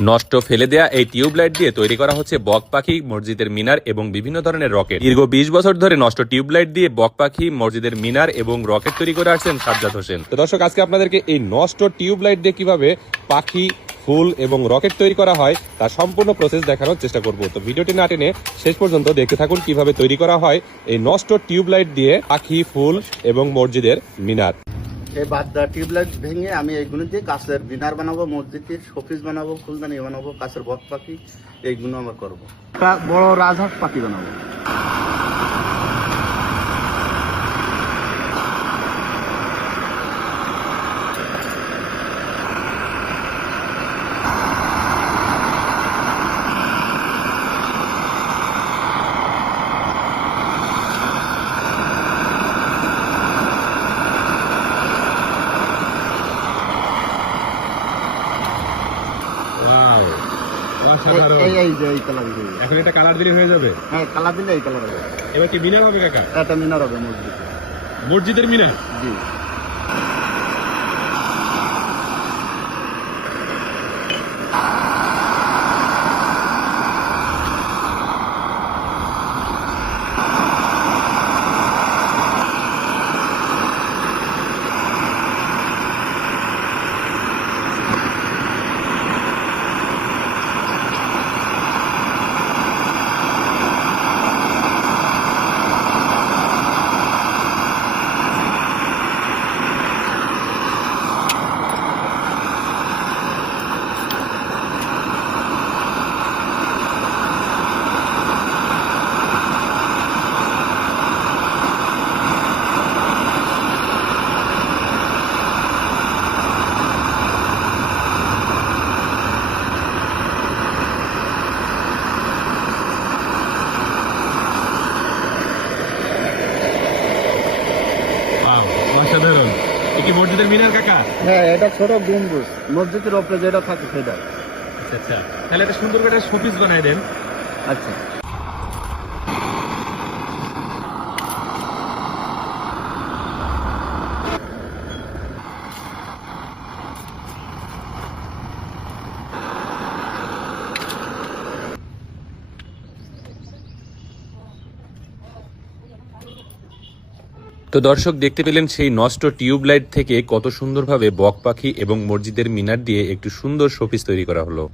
নষ্ট ফেলে দেয়া এই টিউবলাইট দিয়ে তৈরি করা হচ্ছে বক পাখি, মসজিদের মিনার এবং বিভিন্ন ধরনের রকেট। দীর্ঘ 20 বছর ধরে নষ্ট টিউবলাইট দিয়ে বক পাখি, মসজিদের মিনার এবং রকেট তৈরি করে আসছেন সাজ্জাদ হোসেন। তো দর্শক, আজকে আপনাদেরকে এই নষ্ট টিউবলাইট দিয়ে কিভাবে পাখি, ফুল এবং রকেট তৈরি করা হয় তার সম্পূর্ণ প্রসেস দেখানোর চেষ্টা করব। তো ভিডিওটি না টেনে শেষ পর্যন্ত দেখতে থাকুন কিভাবে তৈরি করা হয় এই নষ্ট টিউবলাইট দিয়ে পাখি, ফুল এবং মসজিদের মিনার। এই বাদ টিউবলাইট ভেঙে আমি এইগুলো দিয়ে কাছের মিনার বানাবো, মসজিদের শোপিস বানাবো, ফুলদানি বানাবো, কাছের বক পাখি এইগুলো আমরা করবো। একটা বড় রাজহাঁস পাখি বানাবো। এখন এটা কালার দিলে হয়ে যাবে? হ্যাঁ, কালার দিলে এই কালার হবে। এবার কি মিনার হবে কাকা? এটা মিনার হবে মসজিদের মিনার। জি। অসাধারণ। কি মসজিদের মিনার কাকা? হ্যাঁ, এটা ছোট গম্বুজ, মসজিদের উপরে যেটা থাকে সেটা। আচ্ছা আচ্ছা, তাহলে এটা সুন্দর করে শোপিস বানাই দেন। আচ্ছা। তো দর্শক, দেখতে পেলেন সেই নষ্ট টিউবলাইট থেকে কত সুন্দরভাবে বক পাখি এবং মসজিদের মিনার দিয়ে একটু সুন্দর শোপিস তৈরি করা হলো।